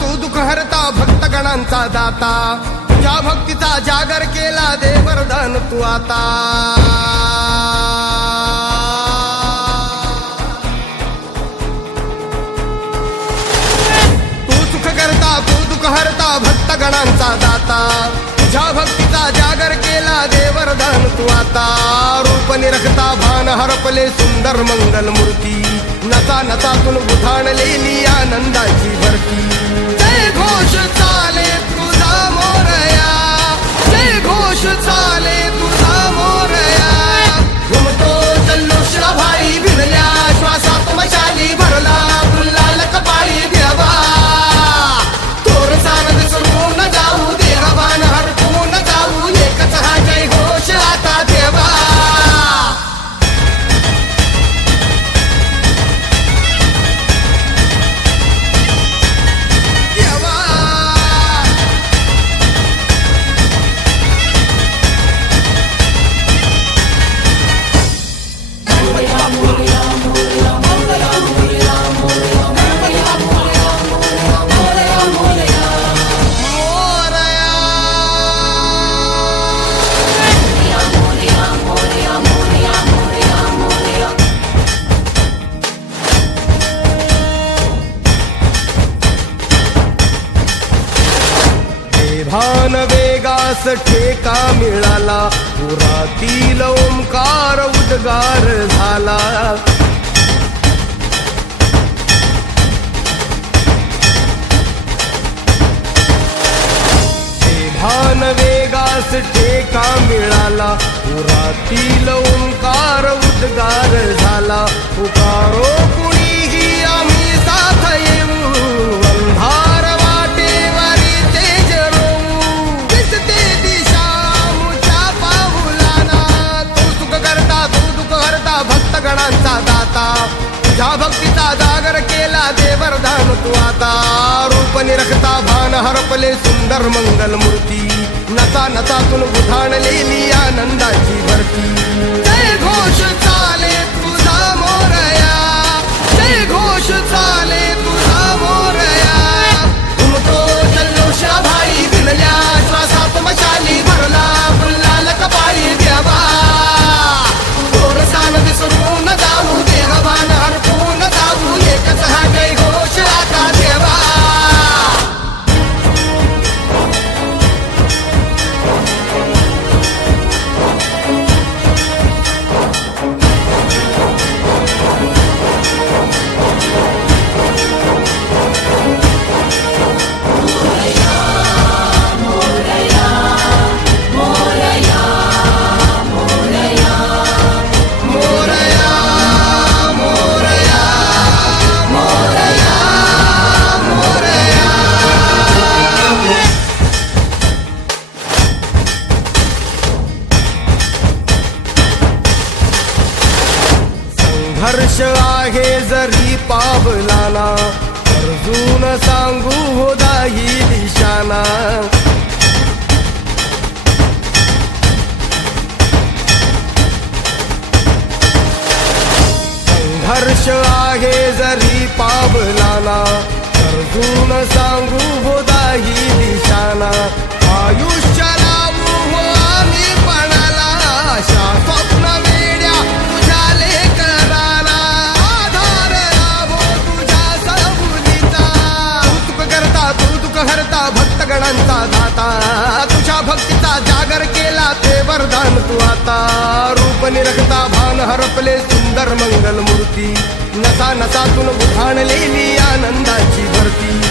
तू दुःख हरता भक्तगणांचा दाता तुझ्या भक्तीचा जागर केला दे वरदान तू आता तू सुख करता तू दुःख हरता भक्तगणांचा दाता तुझ्या भक्तीचा जागर केला दे वरदान तू आता रूप निरखता भान हरपले सुंदर मंगल मूर्ती नचा नचातून उधाणलेली आनंदाची भरती जय घोष चाले तुझा मोरया जय घोष चाले तुझा मोरया घुमतो जल्लोष भाई भिडल्या श्वासात मशाली भरला गुलाल कपाळी देवा तोर सारद सोडून जाऊ देहबान हरपून जाऊ एकच हा जय घोष आता देवा भान वेगास ठेका मिळाला पुरातील ओंकार उद्गार झाला भान वेगास ठेका मिळाला पुरातील ओंकार उद्गार झाला पुकारो कुणीही आम्ही साथ येऊ अंधार वाटेवारी तेज रोवू दिसते दिशा मुच्या पाऊलाना तू सुख करता तू दुःख हरता भक्तगणांचा दाता तुझ्या भक्तीचा जागर केला दे वरदान तू आता रूप निरखता भान हरपले सुंदर मंगल मूर्ती नचा नचातून उधाणलेली आनंदाची भरती जय घोष चाले तुझा मोरया जय घोष चाले तुझा मोरया घुमतो जल्लोष भाई भिडल्या श्वासात मशाली भरला गुलाल कपाळी देवा तोर सानद सोडून जाऊ देहबान हरपून जाऊ एकच हा जय घोष आता देवा हर्ष आहे जरी पावलाना अर्जुन सांगू हो दाही दिशाना संघर्ष आहे जरी पावलाना अर्जुन सांगू हो दाही दिशाना आयुष्य लावू हो आम्ही पणाला आशा स्वप्न वेड्या तुझ्या लेकराला आधार लाभो तुझ्या सबुलीचा तू सुख करता तू दुःख हरता भक्तगणांचा दाता तुझ्या भक्तीचा जागर केला ते वरदान तू आता रूप निरखता भान हरपले सुंदर मंगल मूर्ती नसा नसातून उधाणलेली आनंदाची भरती